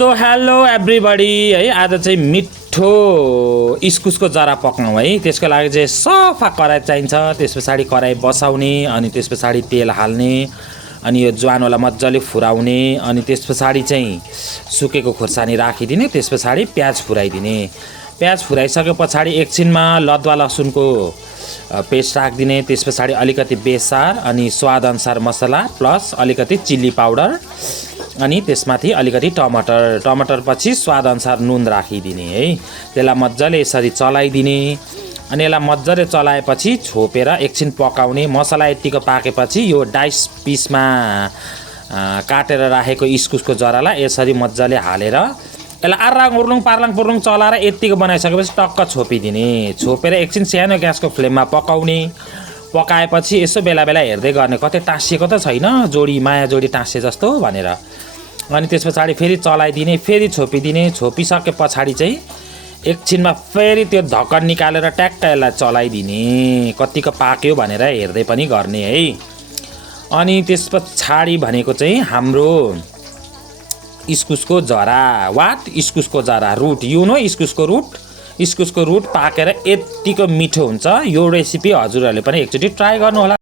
So hello everybody है। आज चाहिँ मिठो इस्कुसको जरा पकाउँ है। त्यसको लागि चाहिँ सफा कराई चाहिन्छ। त्यस पछाडि कराई बसाउने अनि त्यस पछाडि तेल हाल्ने अनि यो ज्वानोलाई मजाले फुराउने अनि त्यस पछाडि चाहिँ सुकेको खुर्सानी राखिदिने। त्यस पछाडि प्याज फुराइदिने। प्याज फुराइसके पछाडि एकछिनमा लदुवा लसुनको पेस्ट राखिदिने। त्यस पछाडि अलिकति बेसार अनि स्वादअनुसार मसला प्लस अलिकति चिल्ली पाउडर अनि त्यसमाथि अलिकति टमाटर पछि स्वादअनुसार नुन राखिदिने है। त्यसलाई मजाले यसरी चलाइदिने अनि यसलाई मजाले चलाएपछि छोपेर एकछिन पकाउने। मसला यतिको पाकेपछि यो डाइस पिसमा काटेर राखेको इस्कुसको जरालाई यसरी मजाले हालेर यसलाई आर्राङ उर्लुङ पार्लाङ पुर्लुङ चलाएर यतिको बनाइसकेपछि टक्क छोपिदिने। छोपेर एकछिन सानो ग्यासको फ्लेममा पकाउने। पकाएपछि यसो बेला बेला हेर्दै गर्ने कतै टाँसिएको त छैन, जोडी माया जोडी टाँसे जस्तो भनेर। अनि त्यस पछाडि फेरि चलाइदिने, फेरि छोपिदिने। छोपिसके पछाडि चाहिँ एकछिनमा फेरि त्यो ढक्कन निकालेर ट्याक्क यसलाई चलाइदिने, कतिको पाक्यो भनेर हेर्दै पनि गर्ने है। अनि त्यस पछाडि भनेको चाहिँ हाम्रो इस्कुसको जरा इस्कुसको जरा रुट, यु नो इस्कुसको रुट पाकेर यतिको मिठो हुन्छ। यो रेसिपी हजुरहरूले पनि एकचोटि ट्राई गर्नुहोला।